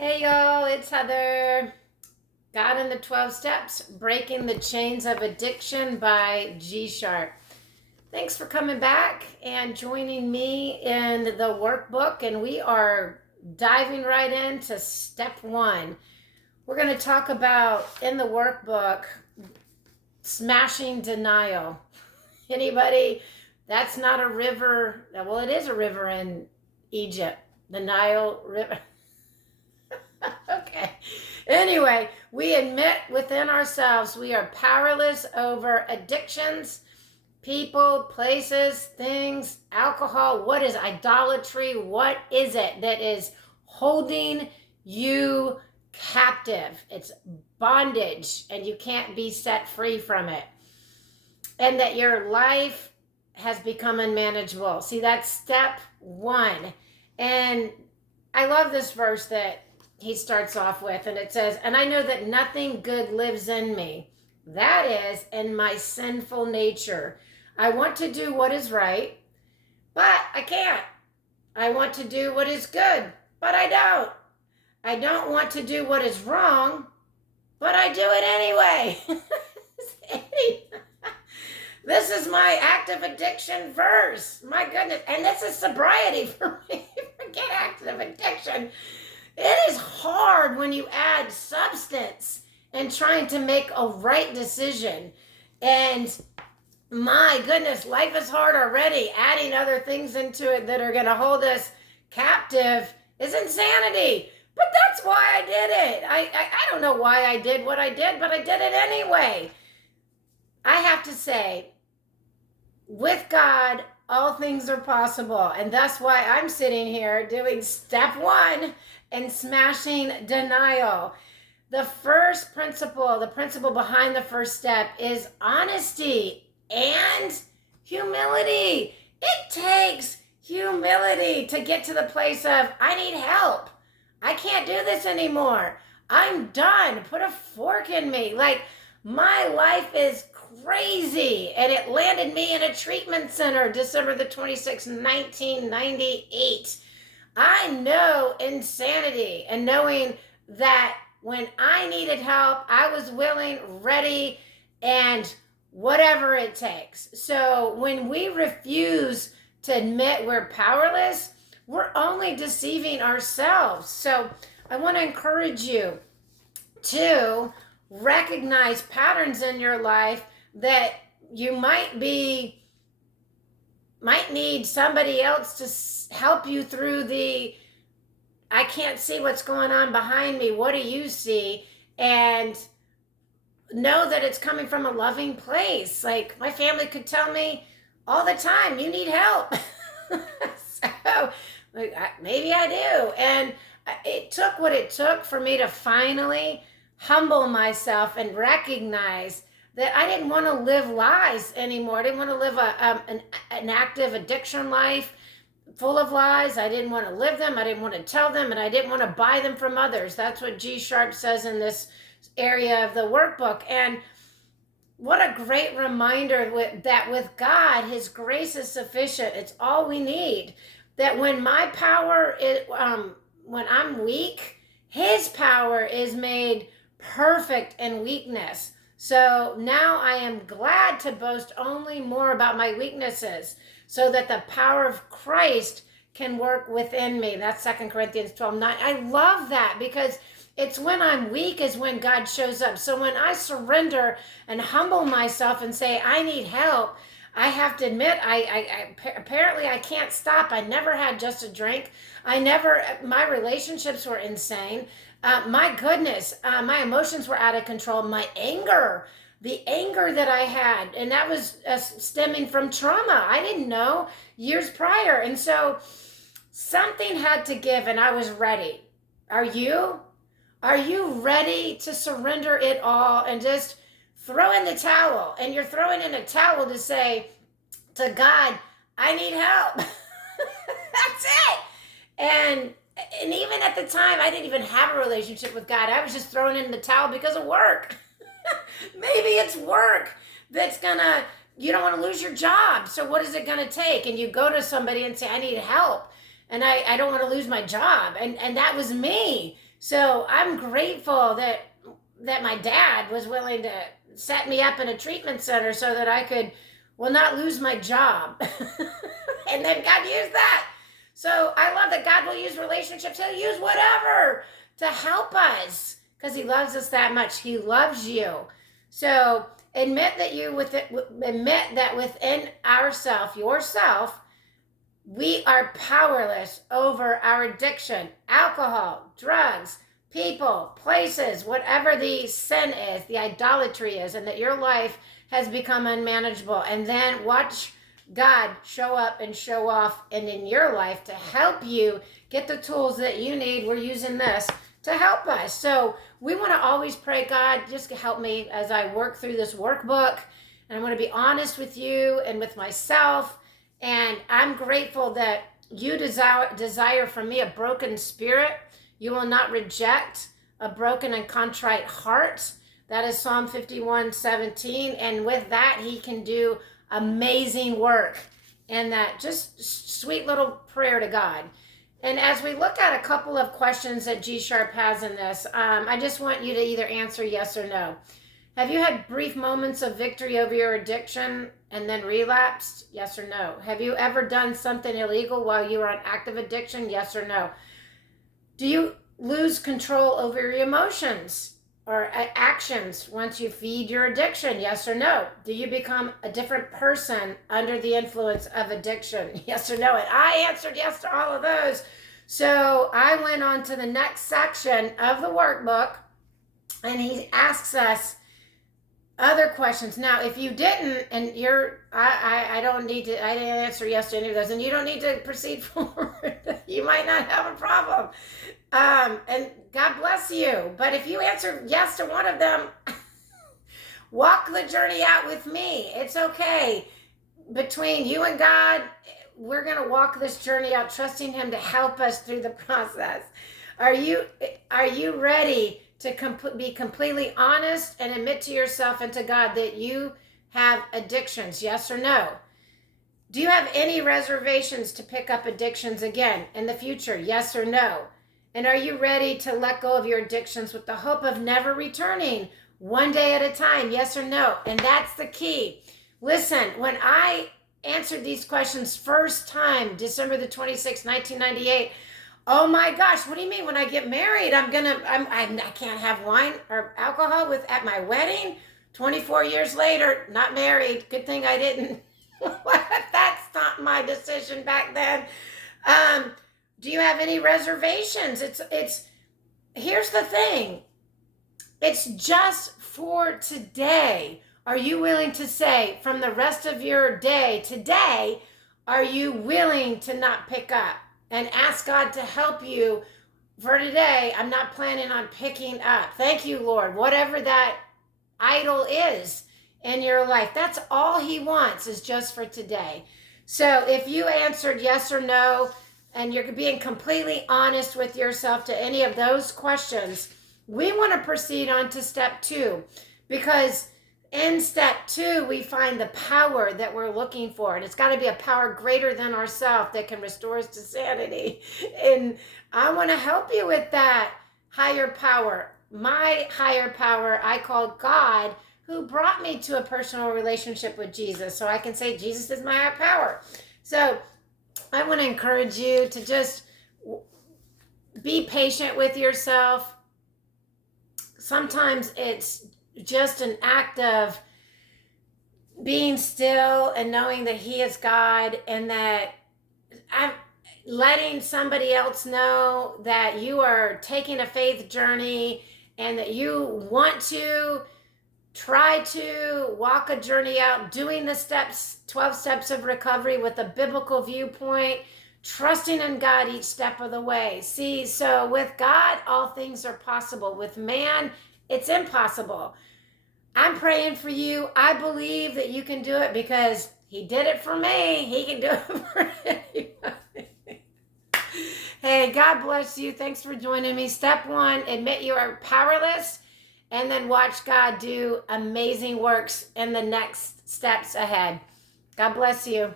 Hey y'all, it's Heather. God in the 12 Steps, Breaking the Chains of Addiction by G Sharp. Thanks for coming back and joining me in the workbook, and we are diving right into step one. We're going to talk about in the workbook smashing denial. Anybody? That's not a river. Well, it is a river in Egypt, the Nile River. Okay. Anyway, we admit within ourselves we are powerless over addictions, people, places, things, alcohol. What is idolatry? What is it that is holding you captive? It's bondage, and you can't be set free from it. And that your life has become unmanageable. See, that's step one. And I love this verse that he starts off with, and it says, "And I know that nothing good lives in me, that is, in my sinful nature. I want to do what is right, but I can't. I want to do what is good, but I don't. I don't want to do what is wrong, but I do it anyway." This is my active addiction verse. My goodness. And this is sobriety for me. Forget active addiction. It is hard when you add substance and trying to make a right decision. And my goodness, life is hard already. Adding other things into it that are going to hold us captive is insanity. But that's why I did it. I don't know why I did what I did, but I did it anyway. I have to say, with God, all things are possible. And that's why I'm sitting here doing step one and smashing denial. The first principle, the principle behind the first step is honesty and humility. It takes humility to get to the place of, I need help. I can't do this anymore. I'm done. Put a fork in me. Like, my life is crazy. And it landed me in a treatment center December the 26th, 1998. I know insanity, and knowing that when I needed help, I was willing, ready, and whatever it takes. So when we refuse to admit we're powerless, we're only deceiving ourselves. So I want to encourage you to recognize patterns in your life that you might need somebody else to help you through the, I can't see what's going on behind me, what do you see? And know that it's coming from a loving place. Like, my family could tell me all the time, you need help. So maybe I do. And it took what it took for me to finally humble myself and recognize that I didn't want to live lies anymore. I didn't want to live an active addiction life full of lies. I didn't want to live them. I didn't want to tell them, and I didn't want to buy them from others. That's what G Sharp says in this area of the workbook. And what a great reminder that with God, His grace is sufficient. It's all we need. That when my power is, when I'm weak, His power is made perfect in weakness. So now I am glad to boast only more about my weaknesses, so that the power of Christ can work within me. That's 2 Corinthians 12:9. I love that, because it's when I'm weak is when God shows up. So when I surrender and humble myself and say, I need help, I have to admit, apparently I can't stop. I never had just a drink. My relationships were insane. My goodness, my emotions were out of control. The anger that I had, and that was stemming from trauma. I didn't know years prior. And so something had to give, and I was ready. Are you? Are you ready to surrender it all and just throw in the towel? And you're throwing in a towel to say to God, I need help. That's it. And even at the time, I didn't even have a relationship with God. I was just throwing in the towel because of work. Maybe it's work that's gonna, you don't want to lose your job. So what is it gonna take? And you go to somebody and say, I need help. And I don't want to lose my job. And that was me. So I'm grateful that my dad was willing to set me up in a treatment center so that I could, well, not lose my job. And then God used that. So I love that God will use relationships. He'll use whatever to help us because he loves us that much. He loves you. So admit that within yourself, we are powerless over our addiction, alcohol, drugs, people, places, whatever the sin is, the idolatry is, and that your life has become unmanageable. And then watch God show up and show off and in your life to help you get the tools that you need. We're using this to help us. So we want to always pray, God, just help me as I work through this workbook. And I want to be honest with you and with myself. And I'm grateful that you desire from me a broken spirit. You will not reject a broken and contrite heart. That is Psalm 51:17. And with that, he can do amazing work. And that just sweet little prayer to God. And as we look at a couple of questions that G Sharp has in this, I just want you to either answer yes or no. Have you had brief moments of victory over your addiction and then relapsed? Yes or no. Have you ever done something illegal while you were on active addiction? Yes or no. Do you lose control over your emotions or actions once you feed your addiction? Yes or no. Do you become a different person under the influence of addiction? Yes or no. And I answered yes to all of those. So I went on to the next section of the workbook, and he asks us other questions. Now, if you didn't, and I didn't answer yes to any of those, and you don't need to proceed forward. You might not have a problem. And God bless you. But if you answer yes to one of them, walk the journey out with me. It's okay. Between you and God, we're going to walk this journey out, trusting him to help us through the process. Are you ready to be completely honest and admit to yourself and to God that you have addictions? Yes or no? Do you have any reservations to pick up addictions again in the future? Yes or no? And are you ready to let go of your addictions with the hope of never returning, one day at a time? Yes or no? And that's the key. Listen, when I answered these questions first time, December the 26th, 1998, oh my gosh, what do you mean when I get married, I can't have wine or alcohol at my wedding? 24 years later, not married. Good thing I didn't. That's not my decision back then. Do you have any reservations? Here's the thing. It's just for today. Are you willing to say from the rest of your day today, are you willing to not pick up and ask God to help you for today? I'm not planning on picking up. Thank you, Lord. Whatever that idol is in your life, that's all he wants is just for today. So if you answered yes or no, and you're being completely honest with yourself to any of those questions, we want to proceed on to step 2, because in step 2, we find the power that we're looking for. And it's got to be a power greater than ourselves that can restore us to sanity. And I want to help you with that higher power. My higher power, I call God, who brought me to a personal relationship with Jesus. So I can say Jesus is my higher power. So I want to encourage you to just be patient with yourself. Sometimes it's just an act of being still and knowing that he is God, and that I'm letting somebody else know that you are taking a faith journey and that you want to try to walk a journey out, doing the 12 steps of recovery with a biblical viewpoint, trusting in God each step of the way. See, so with God, all things are possible. With man, it's impossible. I'm praying for you. I believe that you can do it because he did it for me. He can do it for anybody. Hey, God bless you. Thanks for joining me. Step 1, admit you are powerless. And then watch God do amazing works in the next steps ahead. God bless you.